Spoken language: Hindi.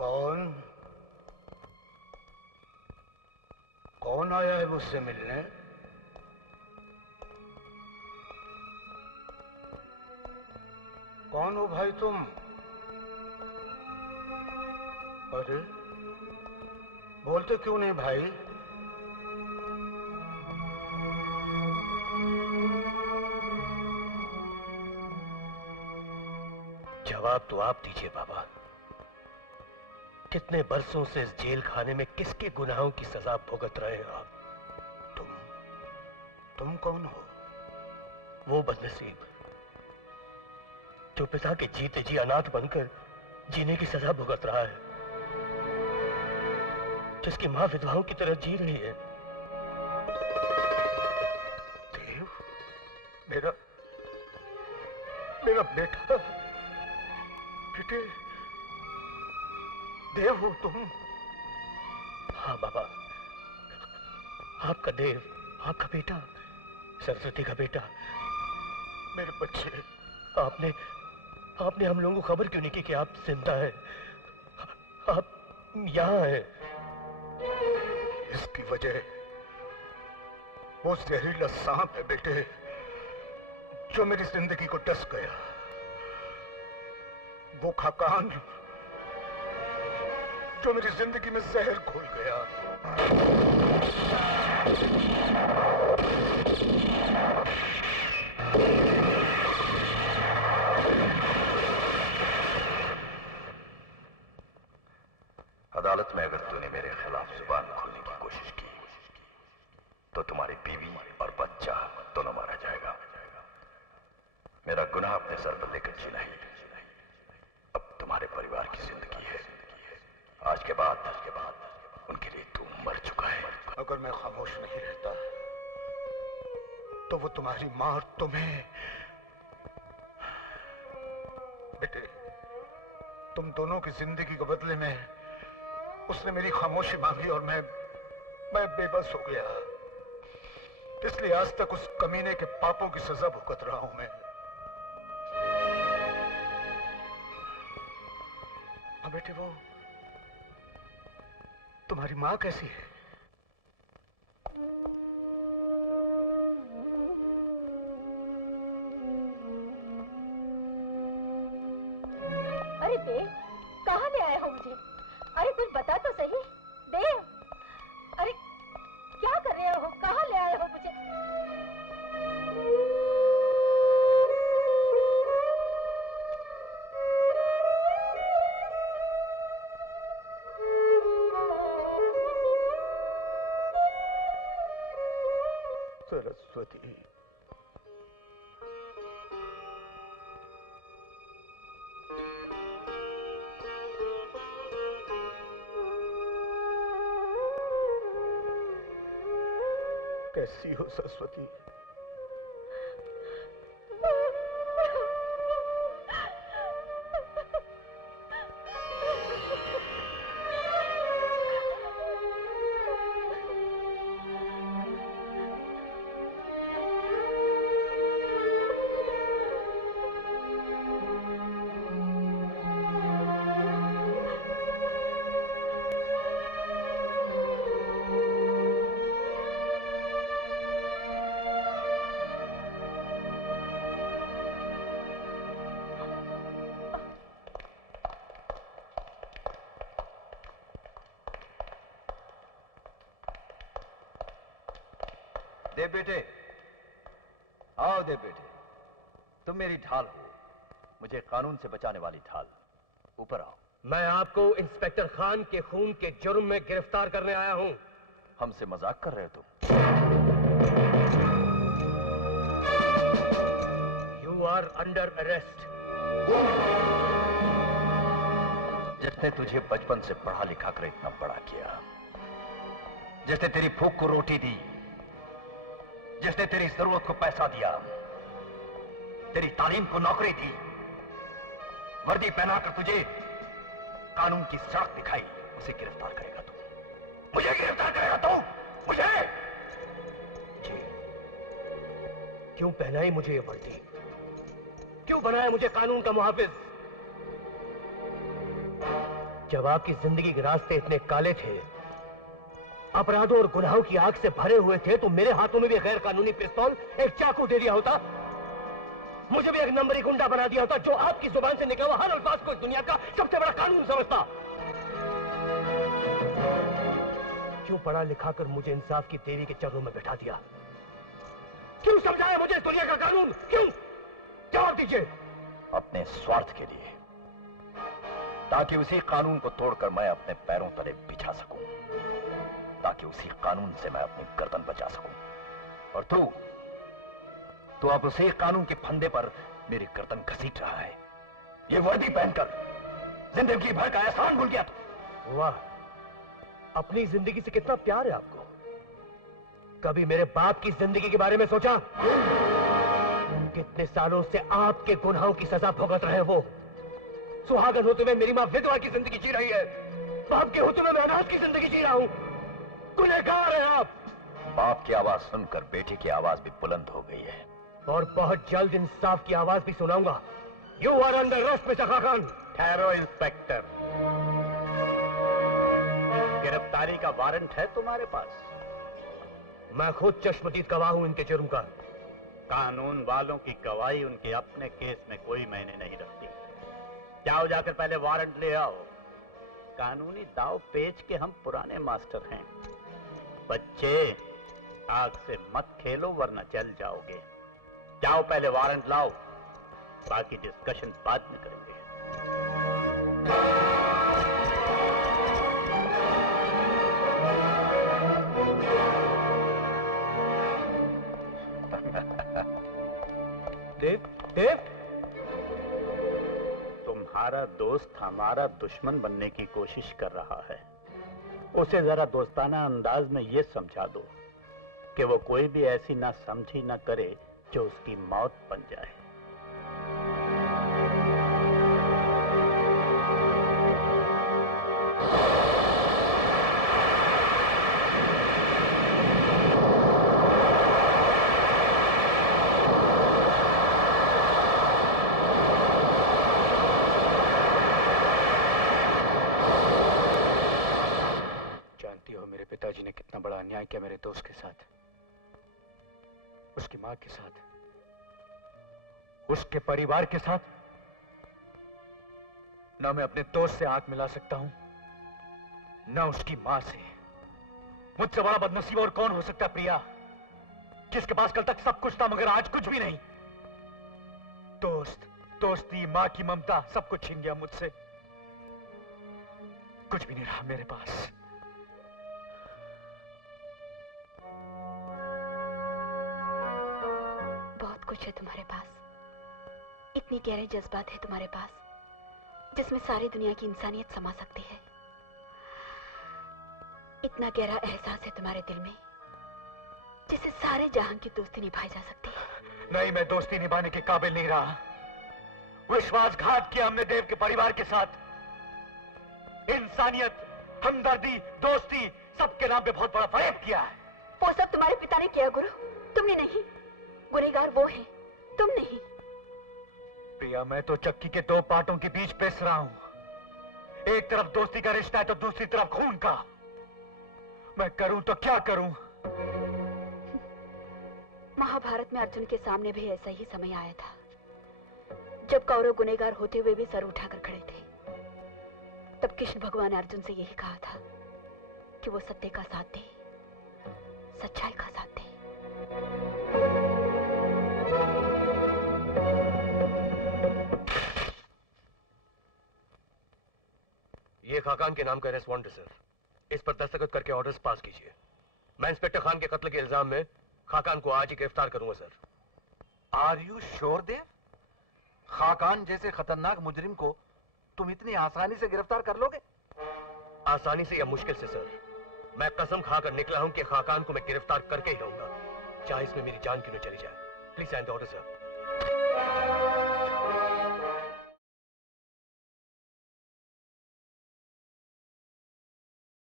कौन कौन आया है मुझसे मिलने? कौन हो भाई तुम? अरे बोलते क्यों नहीं भाई? जवाब तो आप दीजिए बाबा। कितने बरसों से इस जेल खाने में किसके गुनाहों की सजा भुगत रहे हैं आप? तुम कौन हो? वो बदनसीब जो पिता के जीते जी अनाथ बनकर जीने की सजा भुगत रहा है, जिसकी मां विधवाओं की तरह जी रही है। देव, मेरा बेटा, बेटे, देव हो तुम? हाँ बाबा, आपका देव, आपका बेटा, सरस्वती का बेटा। मेरे बच्चे, आपने हम लोगों को खबर क्यों नहीं की कि आप जिंदा हैं? आप यहाँ हैं? इसकी वजह वो जहरीला सांप है बेटे, जो मेरी जिंदगी को डस गया। वो खाकान जो मेरी जिंदगी में जहर घोल गया। अदालत में अगर तूने मेरे खिलाफ जुबान खोलने की कोशिश की तो तुम्हारी बीवी और बच्चा दोनों मारा जाएगा। मेरा गुनाह अपने सर पर लेकर जीना ही अब तुम्हारे परिवार की जिंदगी है। आज के बाद उनके लिए तू मर चुका है। अगर मैं खामोश नहीं रहता तो वो तुम्हारी मां और तुम्हें। बेटे, तुम दोनों की जिंदगी के बदले में उसने मेरी खामोशी मांगी और मैं बेबस हो गया। इसलिए आज तक उस कमीने के पापों की सजा भुगत रहा हूं मैं। हाँ बेटे, वो तुम्हारी मां कैसी है? अरे देव, कहाँ ले आए हो मुझे? अरे कुछ बता तो सही देव। अरे क्या कर रहे हो? कहाँ ले आए हो मुझे? सरस्वती, कैसी हो सरस्वती? देव बेटे, आओ देव बेटे, तुम मेरी ढाल हो, मुझे कानून से बचाने वाली ढाल। ऊपर आओ। मैं आपको इंस्पेक्टर खान के खून के जुर्म में गिरफ्तार करने आया हूं। हमसे मजाक कर रहे हो तुम? You are under arrest. जिसने तुझे बचपन से पढ़ा लिखा कर इतना बड़ा किया, जिसने तेरी भूख को रोटी दी, जिसने तेरी जरूरत को पैसा दिया, तेरी तालीम को नौकरी दी, वर्दी पहनाकर तुझे कानून की सड़क दिखाई, उसे गिरफ्तार करेगा तू? मुझे गिरफ्तार करेगा तू? मुझे? जी। क्यों पहनाई मुझे ये वर्दी? क्यों बनाया मुझे कानून का मुहाफिज? जब आपकी जिंदगी के रास्ते इतने काले थे, अपराधों और गुनाहों की आग से भरे हुए थे, तो मेरे हाथों में भी गैर कानूनी पिस्तौल, एक चाकू दे दिया होता। मुझे भी एक नंबरी गुंडा बना दिया होता, जो आपकी जुबान से निकला हुआ हर अल्फाज को इस दुनिया का सबसे बड़ा कानून समझता। क्यों पढ़ा लिखा कर मुझे इंसाफ की देवी के चरणों में बैठा दिया? क्यों समझाया मुझे इस दुनिया का कानून? क्यों? जवाब दीजिए। अपने स्वार्थ के लिए, ताकि उसी कानून को तोड़कर मैं अपने पैरों तले बिछा सकूं, ताकि उसी कानून से मैं अपनी गर्दन बचा सकूं। और तू अब उसी कानून के फंदे पर मेरी गर्दन घसीट रहा है। ये वर्दी पहनकर जिंदगी भर का एहसान भूल गया तू। वाह, अपनी जिंदगी से कितना प्यार है आपको। कभी मेरे बाप की जिंदगी के बारे में सोचा? कितने सालों से आपके गुनाहों की सजा भुगत रहे हैं वो। सुहागन होते हुए मेरी मां विधवा की जिंदगी जी रही है, बाप के होते हुए मैं अनाथ की जिंदगी जी रहा हूं। गुनहगार हैं आप। बाप की आवाज सुनकर बेटे की आवाज भी बुलंद हो गई है, और बहुत जल्द इंसाफ की आवाज भी सुनाऊंगा। You are under arrest mister Khakan. ठहरो इंस्पेक्टर, गिरफ्तारी का वारंट है तुम्हारे पास? मैं खुद चश्मदीद गवाह हूं इनके जुर्म का। कानून वालों की गवाही उनके अपने केस में कोई मायने नहीं रखती। जाओ, जाकर पहले वारंट ले आओ। कानूनी दाव पेच के हम पुराने मास्टर हैं। बच्चे, आग से मत खेलो वरना जल जाओगे। जाओ, पहले वारंट लाओ, बाकी डिस्कशन बाद में करेंगे। देव, देव, तुम्हारा दोस्त हमारा दुश्मन बनने की कोशिश कर रहा है। उसे जरा दोस्ताना अंदाज में यह समझा दो कि वो कोई भी ऐसी ना समझी ना करे जो उसकी मौत बन जाए। पिताजी ने कितना बड़ा अन्याय किया मेरे दोस्त के साथ, उसकी मां के साथ, उसके परिवार के साथ। ना मैं अपने दोस्त से आंख मिला सकता हूं, ना उसकी मां से। मुझसे बड़ा बदनसीब और कौन हो सकता है प्रिया, जिसके पास कल तक सब कुछ था मगर आज कुछ भी नहीं। दोस्त, दोस्ती, मां की ममता, सब कुछ छीन गया मुझसे। कुछ भी नहीं रहा मेरे पास। बहुत कुछ है तुम्हारे पास, इतनी गहरे जज्बात है तुम्हारे पास, जिसमें सारी दुनिया की इंसानियत समा सकती है। इतना गहरा एहसास है तुम्हारे दिल में, जिसे सारे जहां की दोस्ती निभाई जा सकती है। नहीं, मैं दोस्ती निभाने के काबिल नहीं रहा। विश्वासघात किया हमने देव के परिवार के साथ। इंसानियत, हमदर्दी, दोस्ती, सबके नाम पे बहुत बड़ा फरेब किया है। वो सब तुम्हारे पिता ने किया गुरु, तुमने नहीं। गुनहगार वो है, तुम नहीं। प्रिया, मैं तो चक्की के दो पाटों के बीच पिस रहा हूं। एक तरफ दोस्ती का रिश्ता है तो दूसरी तरफ खून का। मैं करूं तो क्या करूं? महाभारत में अर्जुन के सामने भी ऐसा ही समय आया था, जब कौरव गुनहगार होते हुए भी सर उठाकर खड़े थे। तब कृष्ण भगवान ने अर्जुन से यही कहा था कि वो सत्य का साथ दे, सच्चाई का साथ दे। ये खाकान के नाम का अरेस्ट वारंट है सर। इस पर दस्तखत करके ऑर्डर्स पास कीजिए। मैं इंस्पेक्टर खान के कत्ल के इल्जाम में खाकान को आज ही गिरफ्तार करूंगा सर। आर यू श्योर देव? खाकान जैसे खतरनाक मुजरिम को तुम इतनी आसानी से गिरफ्तार कर लोगे? आसानी से या मुश्किल से सर, मैं कसम खाकर निकला हूं कि खाकान को मैं गिरफ्तार करके ही रहूंगा, चाहे इसमें मेरी जान क्यों न चली जाए। Please sign the order sir.